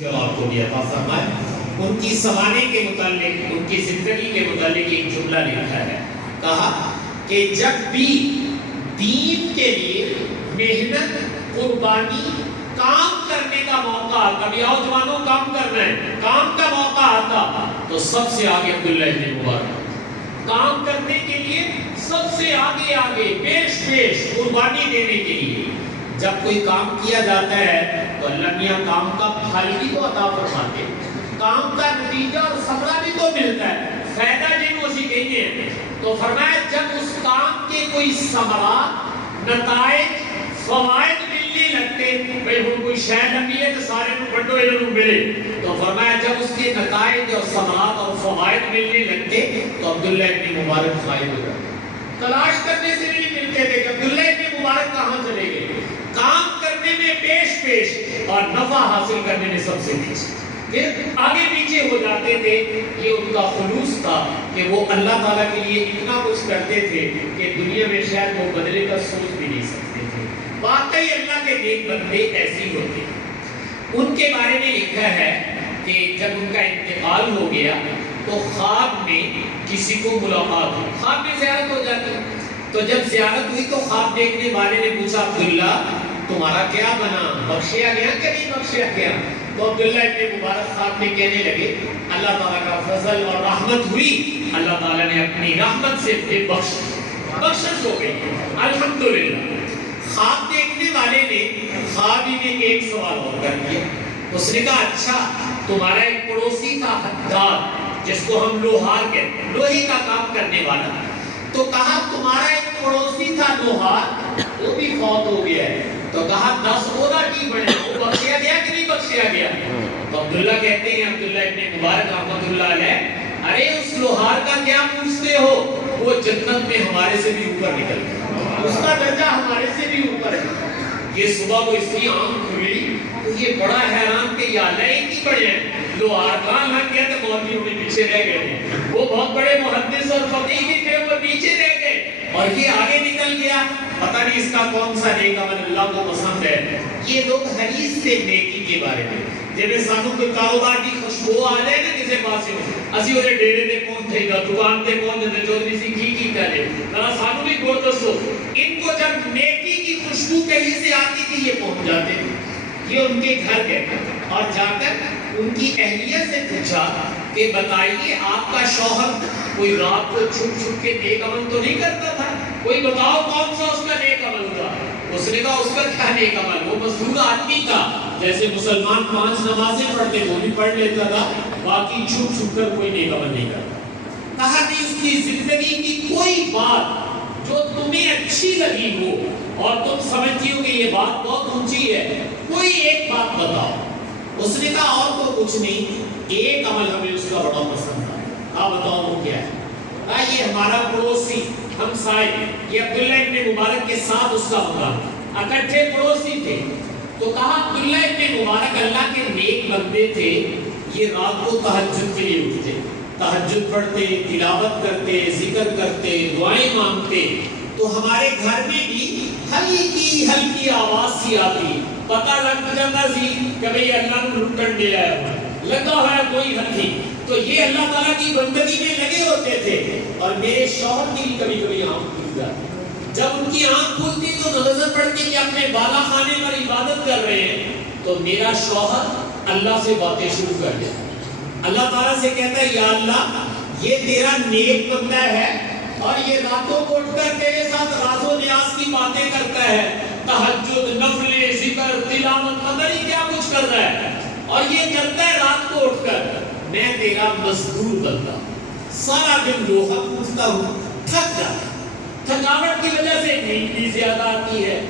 جواب کو بھی عطا فرمائے۔ ان کی زمانے کے متعلق، ان کی زندگی کے متعلق ایک جملہ لکھا ہے، کہا کہ جب بھی دین کے لیے محنت، قربانی، کام کرنے کا موقع آتا، بھی آؤ جوانوں کام کرنا ہے، کام کا موقع آتا تو سب سے آگے عبداللہ ابن مبارک، کام کرنے کے لیے سب سے آگے آگے پیش قربانی دینے کے لیے۔ جب کوئی کام کیا جاتا ہے تو اللہ میاں کام کا پھل بھی تو عطا فرماتے، کام کا نتیجہ اور ثمرہ بھی تو ملتا ہے، فائدہ جن اسی کہتے ہیں۔ تو فرمایا جب اس کام کے کوئی ثمرات، نتائج، فوائد ملنے لگتے، بھئی ہم کوئی شاید نبی ہے تو سارے کو بڑھو انہوں ملے، تو فرمایا جب اس کے نتائج اور ثمرات اور فوائد ملنے لگتے تو عبداللہ ابن مبارک غائب ہو جاتے، تلاش کرنے سے نہیں ملتے تھے کہ عبداللہ ابن مبارک کہاں چلے گئے۔ کام کرنے میں پیش اور نفع حاصل کرنے میں سب سے پیچھے، پھر آگے پیچھے ہو جاتے تھے۔ یہ ان کا خلوص تھا کہ وہ اللہ تعالیٰ کے لیے اتنا کچھ کرتے تھے کہ دنیا میں شاید وہ بدلے کا سوچ بھی نہیں سکتے تھے۔ واقعی اللہ کے نیک بندے ایسے ہی ہوتے ہیں۔ ان کے بارے میں لکھا ہے کہ جب ان کا انتقال ہو گیا تو خواب میں کسی کو ملاقات ہوئی، خواب میں زیارت ہو جاتی، تو جب زیارت ہوئی تو خواب دیکھنے والے نے پوچھا عبداللہ تمہارا کیا بنا، بخشیا گیا کہ نہیں بخشیا گیا؟ تو عبداللہ ابن مبارک خواب میں کہنے لگے اللہ تعالیٰ کا فضل اور رحمت ہوئی، اللہ تعالیٰ نے اپنی رحمت سے پھر بخشش ہو گئی، الحمدللہ۔ خواب دیکھنے والے نے خواب ہی میں ایک سوال اور کر دیا، اس نے کہا اچھا تمہارا ایک پڑوسی تھا حداد، جس کو ہم لوہار کہتے ہیں، لوہے کا کام کرنے والا، تو کہا تمہارا ایک پڑوسی تھا لوہار، وہ بھی فوت ہو گیا ہے، تو کہا 10 اورا کی بڑے، وہ بخشیا گیا کہ نہیں بخشیا گیا؟ تو عبداللہ کہتے ہیں، عبداللہ ابن مبارک رحمۃ اللہ علیہ، ارے اس لوہار کا کیا پوچھتے ہو، وہ جنت میں ہمارے سے بھی اوپر نکل گیا، اس کا درجہ ہمارے سے بھی اوپر ہے۔ یہ صبح کو اس کی آنکھ کھلی تو یہ بڑا حیران کہ یا اللہ ایک ہی بڑے ہیں، لوہار کہاں لگ گیا تو مولوی ہونے پیچھے رہ گئے، وہ بہت بڑے محدث اور فقیہ بھی تھے، وہ پیچھے رہ گئے اور یہ آگے نکل گیا، پتہ نہیں اس کا کون سا نیک عمل اللہ کو پسند ہے۔ یہ لوگ حدیث سے نیکی کے بارے میں جب سانو کوئی کاروبار کی خوشبو آ جائے نا کسی پاسے اسی وہ ڈیرے تے پہنچ جائے گا، دکان تے پہنچ جائے چودھری سی کی کرے ذرا سانو بھی گور دسو، ان کو جب نیکی کی خوشبو کہیں سے آتی تھی یہ پہنچ جاتے تھے، یہ ان کے گھر گئے اور جا کر ان کی اہلیہ سے پوچھا کہ بتائیے آپ کا شوہر کوئی رات کو چھپ چھپ کے نیک عمل تو نہیں کرتا تھا، کوئی بتاؤ کون سا اس کا نیک عمل تھا؟ اس نے کہا اس کا کیا نیک عمل، وہ مظلوم آدمی تھا، جیسے مسلمان 5 نمازیں پڑھتے وہ بھی پڑھ لیتا تھا، باقی چھپ چھپ کر کوئی نیک عمل نہیں کرتا۔ کہا کہ اس کی زندگی کی کوئی بات جو تمہیں اچھی لگی ہو اور تم سمجھتی ہو کہ یہ بات بہت اونچی ہے، کوئی ایک بات بتاؤ۔ اس نے کہا اور تو کچھ نہیں، ایک عمل ہمیں اس کا بڑا پسند تھا، آپ بتاؤ وہ کیا ہے؟ کہا یہ ہمارا پڑوسی ہمسائے، یہ عبداللہ ابن مبارک کے ساتھ اس کا مقام، اکٹھے پڑوسی تھے، تو کہا عبداللہ ابن مبارک اللہ کے نیک بندے تھے، یہ رات کو تہجد کے لیے اٹھتے، تہجد پڑھتے، تلاوت کرتے، ذکر کرتے، دعائیں مانگتے، تو ہمارے گھر میں بھی ہلکی آواز سی آتی، پتہ لگ جاتا سی کہ بھئی اللہ نے لٹن دے آیا ہوا لگا ہے کوئی ہتھی، تو یہ اللہ تعالیٰ کی بندگی میں لگے ہوتے تھے، اور میرے شوہر کی بھی کبھی کبھی آنکھ کھل جاتی، جب ان کی آنکھ کھلتی تو نظر پڑتی کہ اپنے بالا خانے پر عبادت کر رہے ہیں، تو میرا شوہر اللہ سے باتیں شروع کر دیتا، اللہ تعالیٰ سے کہتا ہے یا اللہ یہ تیرا نیک بندہ ہے اور یہ راتوں کو اٹھ کر تیرے ساتھ راز و نیاز کی باتیں کرتا ہے، تہجد، نفل، ذکر، تلاوت، پتہ نہیں کیا کچھ کر رہا ہے، اور یہ کرتا ہے رات کو اٹھ کر، میں تیرا مزدور بندہ سارا دن لوہا پوچھتا ہوں، تھک جاتا، تھکاوٹ کی وجہ سے نیند بھی زیادہ آتی ہے،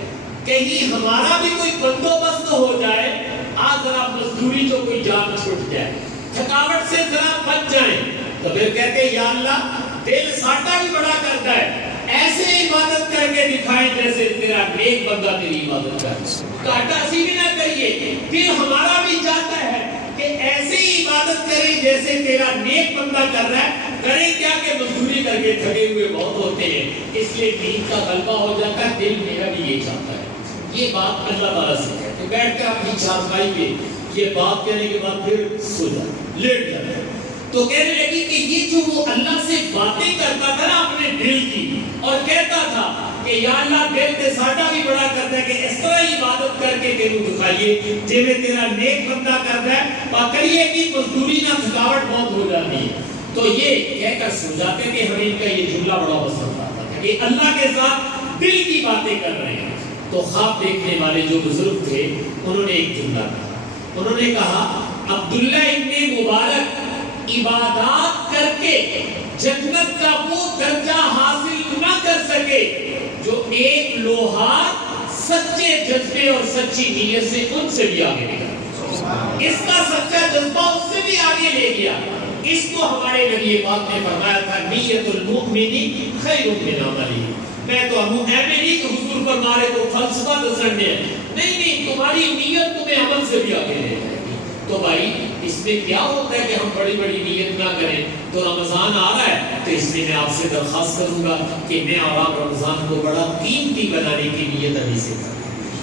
کہیں ہمارا بھی کوئی بندوبست ہو جائے، آج ذرا مزدوری تو کوئی جان چھوٹ جائے، تھکاوٹ سے ذرا بچ جائیں، تو پھر کہتے ہیں یا اللہ دل ساٹا بھی بڑا کرتا ہے، ایسے عبادت کر کے دکھائیں جیسے تیرا نیک بندہ تیری عبادت کرے، کاٹا سی بھی نہ کریے، دل ہمارا بھی چاہتا ہے کہ ایسے ہی عبادت کریں جیسے تیرا نیک بندہ کر رہا ہے، کریں کیا کہ مزدوری کر کے تھکے ہوئے بہت ہوتے ہیں، اس لیے نیند کا غلبہ ہو جاتا ہے، دل میرا بھی یہ چاہتا ہے، یہ بات اللہ تعالیٰ سے ہے۔ تو بیٹھ کر اپنی چارپائی پہ یہ بات کہنے کے بعد پھر سو جاتا، لیٹ جاتا۔ تو کہنے لگی کہ یہ جو وہ اللہ سے باتیں کرتا تھا نا اپنے دل کی، اور کہتا تھا کہ یا اللہ دل تے ساڈا بھی بڑا کرتا ہے کہ اس طرح عبادت کر کے تینوں دکھائیے جی میں تیرا نیک بندہ کرتا ہے، پکڑیے کی مزدوری نہ تھکاوٹ بہت ہو جاتی ہے۔ تو یہ کہہ کر سو جاتے تھے۔ ہمیں ان کا یہ جملہ بڑا پسند آتا تھا کہ اللہ کے ساتھ دل کی باتیں کر رہے ہیں۔ تو خواب دیکھنے والے جو بزرگ تھے انہوں نے ایک جملہ کہا، انہوں نے کہا عبداللہ ابن مبارک عبادات کر کے جنت کا وہ درجہ حاصل نہ کر سکے جو ایک لوہار سچے جذبے اور سچی نیت سے ان سے بھی آگے نکلا۔ اس کا سچا جذبہ اس سے بھی آگے لے گیا۔ اس کو ہمارے نبی پاک نے فرمایا تھا نیت المؤمن خیر من عملہ۔ میں تو نہیں کہ حضور فرما رہے تو فلسفہ دسن دے نہیں، تمہاری نیت تمہیں عمل سے بھی آگے لے جائے گی۔ تو بھائی اس میں کیا ہوتا ہے کہ ہم بڑی بڑی نیت نہ کریں؟ تو رمضان آ رہا ہے تو اس لیے میں آپ سے درخواست کروں گا کہ میں اور آپ رمضان کو بڑا قیمتی بنانے کی نیت ابھی سے کریں۔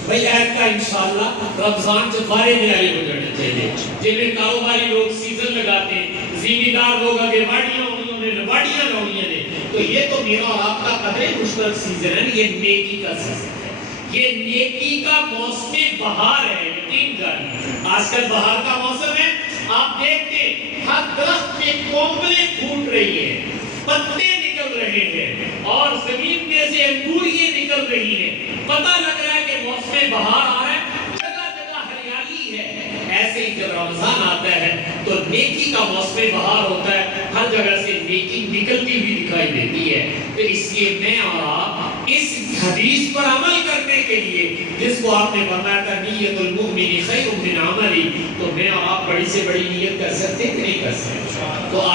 بھائی عید کا انشاءاللہ رمضان سے بارے میں آئے ہو جانے چاہیے، جن میں کاروباری لوگ سیزن لگاتے ہیں، زمیندار لوگ اگے واڑیاں انہوں نے واڑیاں لوڑیاں نے، تو یہ تو میرا اور آپ کا قدرے مشترک سیزن ہے، یہ نیکی کا سیزن ہے، یہ نیکی کا موسم بہار ہے۔ یقین جانیے آج کل بہار کا موسم ہے، آپ دیکھتے ہر درخت میں کوملیں پھوٹ رہی ہیں، پتے نکل رہے ہیں اور زمین میں سے انگوریاں نکل رہی ہیں، پتہ لگ رہا ہے کہ موسم بہار آ رہا ہے، جگہ جگہ ہریالی ہے۔ ایسے ہی جب رمضان آتا ہے تو نیکی کا موسم بہار ہوتا ہے، ہر جگہ سے نیکی نکلتی ہوئی دکھائی دیتی ہے۔ تو اس لیے میں اور آپ اس حدیث پر عمل کرنے کے لیے جس کو آپ نے فرمایا تھا نیت المؤمن خیر من عملہ، تو میں اور آپ بڑی سے بڑی نیت کر سکتے ہیں کہ نہیں کر سکتے؟ تو